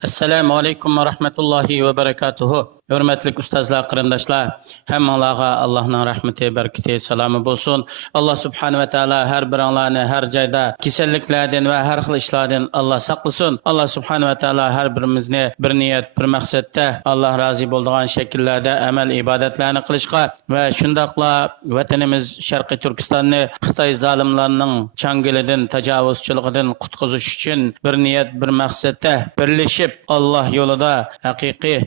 Assalomu alaykum va rahmatullohi va barakatuh. Hurmatli ustozlar, qarindoshlar, hammalarga Allohning rahmati, barakati, salomi bo'lsin. Alloh subhanahu va taolo har biringlarni har joyda kasalliklardan va har xil ishlardan Alloh saqlasin. Alloh subhanahu va taolo har birimizni bir niyat, bir maqsadda Alloh rozi bo'ladigan shakllarda amal ibodatlarni qilishga va shundoqla vatanimiz Sharqiy Turkistonni Xitoy zolimlarining changilidan, tajovuzchiligidan qutqizish uchun bir niyat, bir maqsadda birlashib Allah yo'lida haqiqiy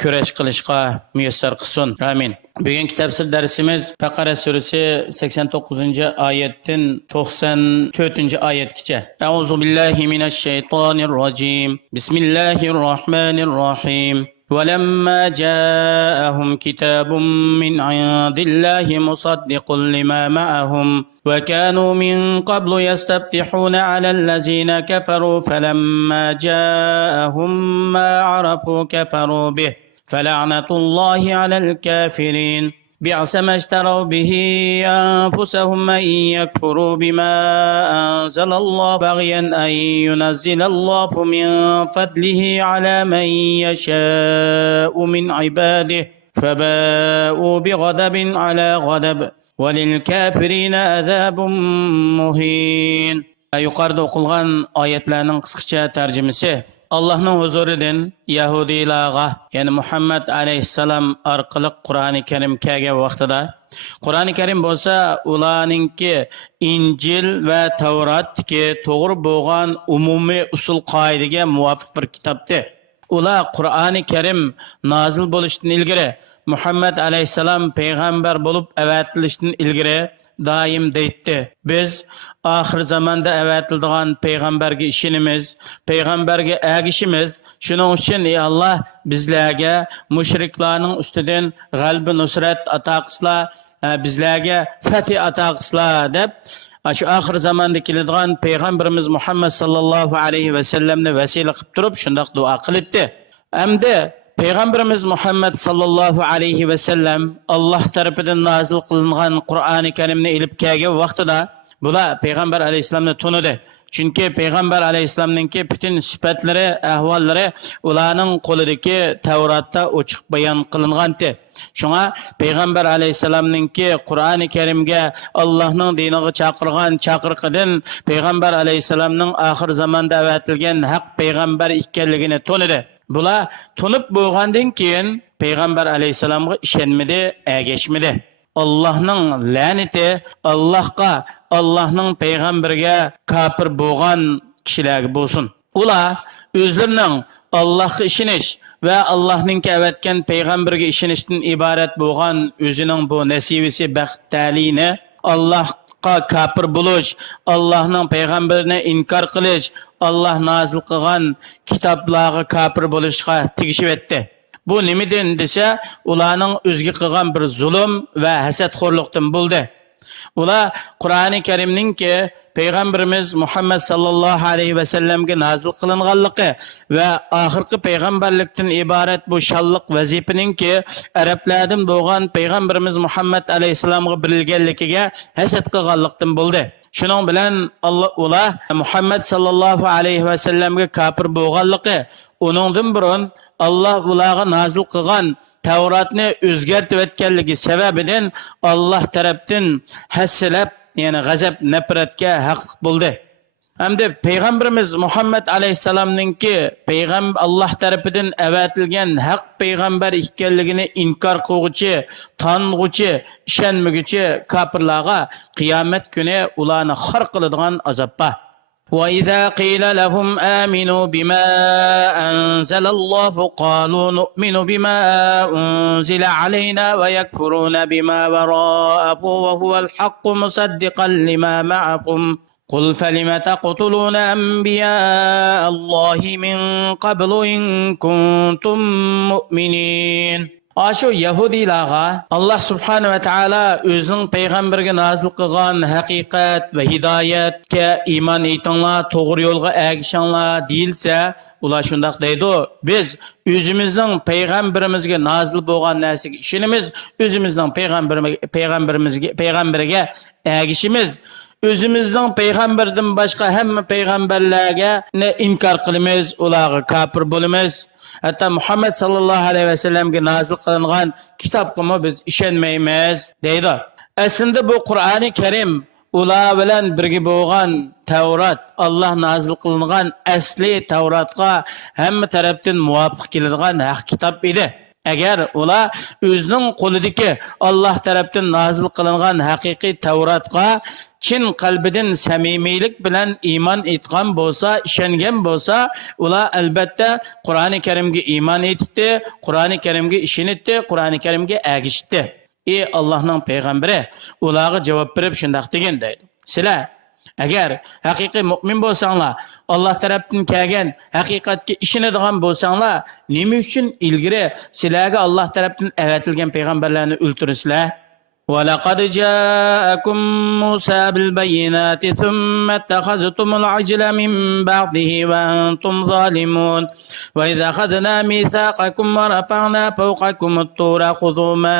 kurash qilishga muyassar qilsin. Amin. Bugungi tafsir darsimiz Baqara surasi 89-oyatdan 94-oyatgacha. A'udhu billahi minash shaytonir rojim. Bismillahir rohmanir rohim. ولما جاءهم كتاب من عند الله مصدق لما معهم وكانوا من قبل يستفتحون على الذين كفروا فلما جاءهم ما عرفوا كفروا به فلعنة الله على الكافرين بئس ما اشتروا به أنفسهم أن يكفروا بما أنزل الله بغيا أن ينزل الله من فضله على من يشاء من عباده فباءوا بغضب على غضب وللكافرين عذاب مهين. Yuqorida o'qilgan oyatlarning qisqacha tarjimasi Allah'ın huzuridan Yahudilarga, yani Muhammed aleyhisselam orqali Qur'oni Karim kelgan vaqtida, Qur'oni Karim bo'lsa, ularningki Injil va Tavratdagi to'g'ri bo'lgan umumiy usul qoidaga muvofiq bir kitobdir. Ular Qur'oni Karim nozil bo'lishidan ilgari, Muhammed aleyhisselam payg'ambar bo'lib avatilishdan ilgari daim deydi. Biz ahir zamanda avatildigan payg'ambarga ishonamiz, payg'ambarga ergishimiz. Shuning uchun ey Alloh bizlarga mushriklarning ustidan g'alaba nusrat ato qilslar, bizlarga fath ato qilslar deb shu ahir zamanda keladigan payg'ambarimiz Muhammad sallallohu alayhi va sallamni vasila qilib turib shundoq duo qildi. Hamda Peygamberimiz Muhammed sallallahu aleyhi ve sellem Allah tarafından nazil kılınan Kur'an-ı Kerim'ni ilip kelgan vaqtida bular Peygamber aleyhisselamni tanıdı. Çünkü Peygamber aleyhisselamninki bütün sifatlari, ahvollari ularning qo'lidagi Tavratda ochiq bayon qilingandi. Shunga Peygamber aleyhisselamninki Qur'oni Karimga Allohning diniga chaqirgan chaqiriqidan Peygamber aleyhisselamning oxir zamonda avatilgan haq payg'ambar ekanligini tanıdı. Bular tunib bo'lgandan keyin payg'ambar alayhisalomga ishonmadi, ergashmadi. Allohning la'nati Allohga, Allohning payg'ambariga kafir bo'lgan kishilarga bo'lsin. Ular o'zlarining Allohga ishonish va Allohning avatgan payg'ambariga ishonishdan iborat bo'lgan o'zining bu nasibasi baxt ta'lini Allohga kafir bo'lish, Allohning payg'ambarini inkor qilish, Allah nazil qilgan kitoblarga kafir bo'lishga tegishib etdi. Bu nimadan desa, ularning o'ziga qilgan bir zulm va hasadxo'rlikdan bo'ldi. Ular Qur'oni Karimningki payg'ambarimiz Muhammad sallallohu alayhi va sallamga nazil qilinganligi va oxirgi payg'ambarlikdan iborat bu shonliq vazifaninki arablardan bo'lgan payg'ambarimiz Muhammad alayhisalomga berilganligiga hasad qilganlikdan bo'ldi. Shuning bilan ular Muhammad sallallohu alayhi va sallamga kafir bo'lganligi, uningdan burun Alloh ularga nazil qilgan Tavratni o'zgartib etganligi sababidan Alloh tarafdan hassalab, ya'ni g'azab, nafratga haqliq bo'ldi. Hamda payg'ambarimiz Muhammad alayhisalomninki payg'ambar Alloh tarafidan avatilgan haq payg'ambar ekanligini inkor qiluvchi, tanig'uchi, ishonmaguchi kafirlarga qiyomat kuni ularni xor qiladigan azob bor. وَإِذَا قِيلَ لَهُمْ آمِنُوا بِمَا أَنزَلَ اللَّهُ قَالُوا نُؤْمِنُ بِمَا أُنزِلَ عَلَيْنَا وَيَكْفُرُونَ بِمَا وَرَاءَهُ وَهُوَ الْحَقُّ مُصَدِّقًا لِمَا مَعَكُمْ قُلْ فَلِمَ تَقْتُلُونَ أَنْبِيَاءَ اللَّهِ مِنْ قَبْلُ إِنْ كُنْتُمْ مُؤْمِنِينَ. Aşu Yahudilarga Allah subhanahu wa ta'ala özünün peygamberge nazil qilgan haqiqat ve hidayetke iman etinglar, to'g'ri yo'lga ergishinglar deyilsa, ular shundoq deydi. Biz özümüzün peygamberimizge nazil bo'lgan narsaga ishonamiz, özümüzün peygamberige ergishimiz, o'zimizning payg'ambardan boshqa hamma payg'ambarlarga inkor qilamiz, ularga kafir bo'lamiz. Hatta Muhammad sallallohu alayhi vasallamga nozil qilingan kitobga biz ishonmaymiz deydi. Aslida bu Qur'oni Karim ular bilan birga bo'lgan Tavrat, Alloh nozil qilingan asli Tavratga hamma tarafdan muvofiq keladigan haq kitob edi. Agar ular o'zining qo'lidagi Alloh tarafdan nozil qilingan haqiqiy Tavratga chin qalbidan samimiylik bilan iymon etgan bo'lsa, ishongan bo'lsa, ular albatta Qur'oni Karimga iymon etdi, Qur'oni Karimga ishonibdi, Qur'oni Karimga agishdi. Ey Allohning payg'ambari, ularga javob berib shunday degan deydi. Sizlar agar haqiqiy mu'min bo'lsanglar, Alloh tarafdan kelgan haqiqatga ishonadigan bo'lsanglar, nima uchun ilgari sizlarga Alloh tarafdan avatilgan payg'ambarlarni o'ltirsizlar? وَلَقَدْ جَاءَكُمْ مُوسَى بِالْبَيِّنَاتِ ثُمَّ اتَّخَذْتُمُ الْعِجْلَ مِنْ بَعْدِهِ وَأَنْتُمْ ظَالِمُونَ وَإِذْ أَخَذْنَا مِيثَاقَكُمْ وَرَفَعْنَا فَوْقَكُمُ الطُّورَ خُذُوا مَا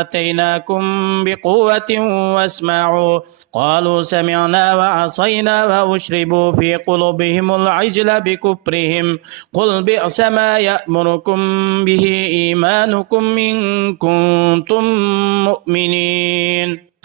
آتَيْنَاكُمْ بِقُوَّةٍ وَاسْمَعُوا قَالُوا سَمِعْنَا وَعَصَيْنَا وَأُشْرِبُوا فِي قُلُوبِهِمُ الْعِجْلَ بِكُفْرِهِمْ قُلْ بِئْسَ مَا يَأْمُرُكُمْ بِهِ إِيمَانُكُمْ إِن كُنتُم مُؤْمِنِينَ.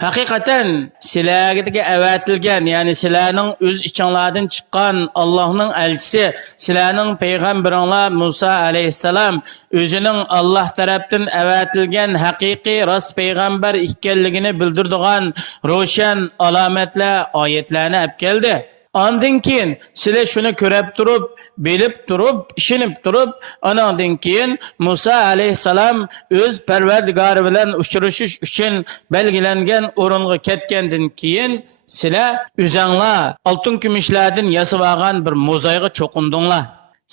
Haqiqatan sizlarga avatilgan, ya'ni sizlarning o'z ichinglardan chiqqan Allohning elchisi, sizlarning payg'ambaringlar Musa alayhissalom o'zining Alloh tarafdan avatilgan haqiqiy rost payg'ambar ekanligini bildiradigan ro'shan alomatlar, oyatlarni olib keldi. Ondan keyin sizlar shuni ko'rib turib, bilib turib, ishonib turib, ondan keyin Musa alayhissalom o'z Parvardigori bilan uchrashish uchun belgilangan o'ringa ketgandan keyin sizlar o'zinglar oltin kumushlardan yasab olgan bir mo'zayga cho'qindinglar.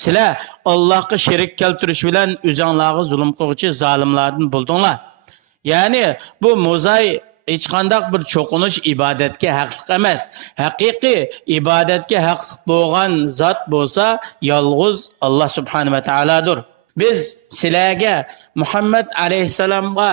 Sizlar Allohga sherik keltirish bilan o'zinglarga zulm qiluvchi zolimlardan bo'ldinglar. Ya'ni bu mo'zay hech qanday bir cho'qinish ibodatga haqliq emas. Haqiqiy ibodatga haqliq bo'lgan zot bo'lsa, yolg'iz Alloh subhanahu va taolodir. Biz sizlarga Muhammad alayhisalomga,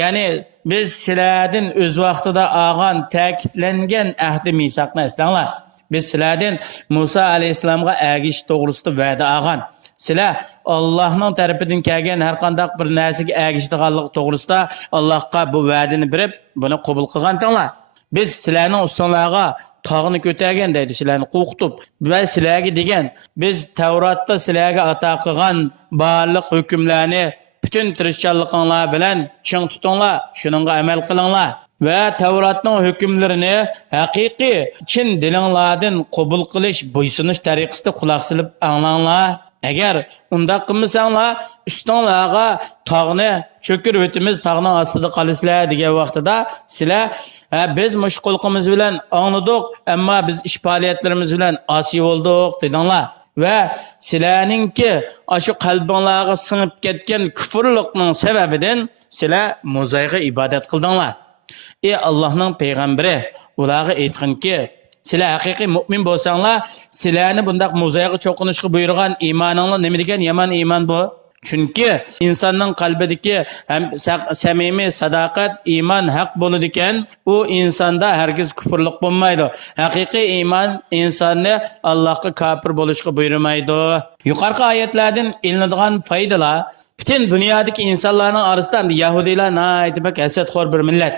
ya'ni biz sizlardan o'z vaqtida olgan ta'kidlangan ahdi misoqni eslanglar. Biz sizlardan Musa alayhisalomga agish to'g'risida va'da olgan. Sizlar Allohning tarafidan kelgan har qanday bir narsaga agishdiganlik to'g'risida Allohga bu va'dani berib, buni qabul qilgandinglar. Biz sizlarning ustonlarga tog'ni ko'targan deydi, sizlarni qo'rqitib. Va sizlarga degan, biz Tavratda sizlarga ato qilgan barliq hukmlarni butun tirishchanliginglar bilan ching tutinglar, shuningga amal qilinglar. Va Tavratning hukmlarini haqiqiy chin dilinglardan qabul qilish, bo'ysunish tariqasida quloq solib anglanglar. Agar unda qilmasanglar, ustonlarga tog'ni cho'kirib o'timiz, tog'ning ostida qolasizlar degan vaqtida sizlar biz mushqulqimiz bilan angladik, ammo biz ish faoliyatlarimiz bilan osiy bo'ldik dedinglar. Va sizlarningki shu qalbinglarga singib ketgan kufrlikning sababidan sizlar mo'zayga ibodat qildinglar. Ey Allohning payg'ambari, ularga aytganki, sizlar haqiqiy mu'min bo'lsanglar, sizlarni bundaq mo'zayga cho'qinishga buyurgan iymoninglar nima degan yomon iymon bu? Chunki insonning qalbidagi ham samimiy sadoqat, iymon haq bo'ladi ekan, u insonda hargiz kufrlik bo'lmaydi. Haqiqiy iymon insonni Allohga kofir bo'lishga buyurmaydi. Yuqorqi oyatlardan ilinadigan foydalar butun dunyodagi insonlarning orasida yahudiylar naytibak hasadxo'r bir millat.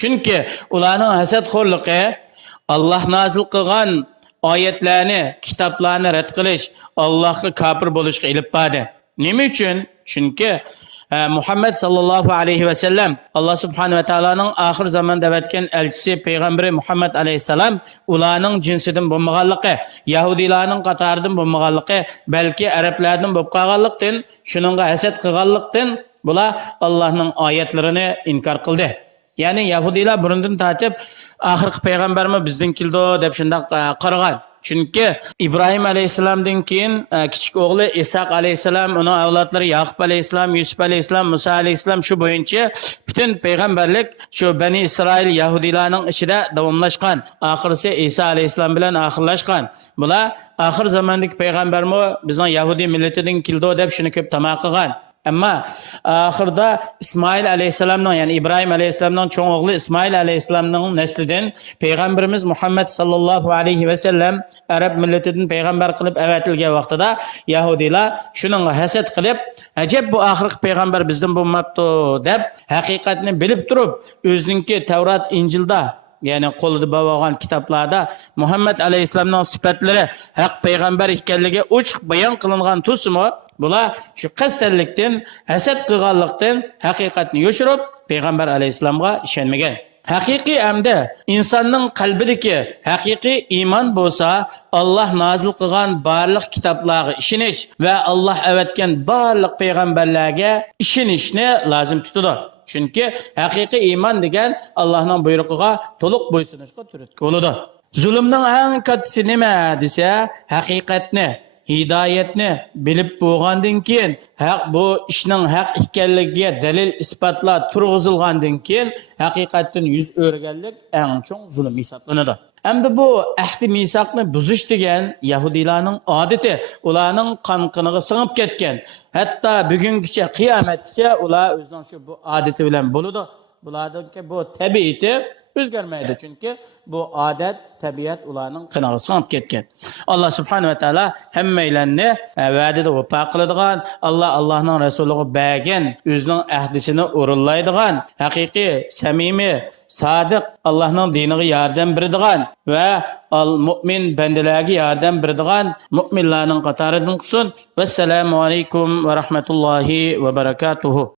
Chunki ularning hasadxo'rligi Allah nazil qilgan oyatlarni, kitoblarni rad qilish, Allohga kofir bo'lishga ilib bordi. Nima uchun? Chunki Muhammad sallallohu alayhi va sallam Alloh subhanahu va taoloning oxir zamonda avatgan elchisi payg'ambari Muhammad alayhisalom ularning jinsidan bo'lmaganligi, yahudiylarning qatoridan bo'lmaganligi, balki arablardan bo'lib qolganlikdan, shuningga hasad qilganlikdan bular Allohning oyatlarini inkor qildi. Ya'ni yahudiylar burundan tatib oxirgi payg'ambarmi bizdan keldi deb shunday qaragan. Chunki İbrahim alayhisalomdan keyin kichik o'g'li Isoq alayhisalom, uning avlodlari Yaqub alayhisalom, Yusuf alayhisalom, Musa alayhisalom shu bo'yicha butun payg'ambarlik shu Bani Isroil yahudiylarning ichida davomlashgan. Oxirisi Isa alayhisalom bilan oxirlashgan. Bular oxir zamondagi payg'ambarmi bizning yahudiy millatidan keldi deb shuni ko'p tamoq qilgan. Ama ahırda İsmail Aleyhisselam'ın yani İbrahim Aleyhisselam'ın çoğun oğlu İsmail Aleyhisselam'ın nesliden Peygamberimiz Muhammed sallallahu aleyhi ve sellem Arap milletinin peygamber kılıp evetilge vaxtida Yahudiler şununla haset kılıp acep bu ahırki peygamber bizden bulmaptı deb hakikatini bilip durup özünki Tevrat İncil'de yani qo'lida bo'lgan kitoblarda Muhammad alayhissalomning sifatlari haq payg'ambar ekanligi ochiq bayon qilingan tusimi bular shu qasdlikdan hasad qilganlikdan haqiqatni yoshirib payg'ambar alayhissalomga ishonmagan. Haqiqiy hamda insonning qalbidagi haqiqiy iymon bo'lsa, Alloh nozil qilgan barliq kitoblarga ishonish va Alloh avatgan barliq payg'ambarlarga ishonishni lozim tutadi. Chunki haqiqiy iymon degan Allohning buyrug'iga to'liq bo'ysunishga turtki bo'ladi. Zulmning eng kattasi nima desa, haqiqatni, hidayetni bilib bo'lgandan keyin bu ishning haq ekanligiga dalil isbotlar turg'izilgandan keyin haqiqatdan yuz o'rganlik eng chong zulm hisoblanadi. Endi bu ahdi misoqni buzish degan Yahudilarning odati, ularning qon-qiniga singib ketgan. Hatto bugungacha qiyomatgacha ular o'zining shu bu odati bilan bo'ladi. Bularningki bu tabiati o'zgarmaydi, chunki bu odat, tabiat ularning qiniga singib ketgan. Alloh subhanahu va taolo hammaylarni va'dada vafo qiladigan, Allohning rasuliga bergan o'zining ahdisini o'rinlaydigan, haqiqiy, samimiy, sodiq Allohning diniga yordam beradigan va mu'min bandalarga yordam beradigan mu'minlarning qatoridan qilsin. Vassalomu alaykum va rahmatullohi va barakatuh.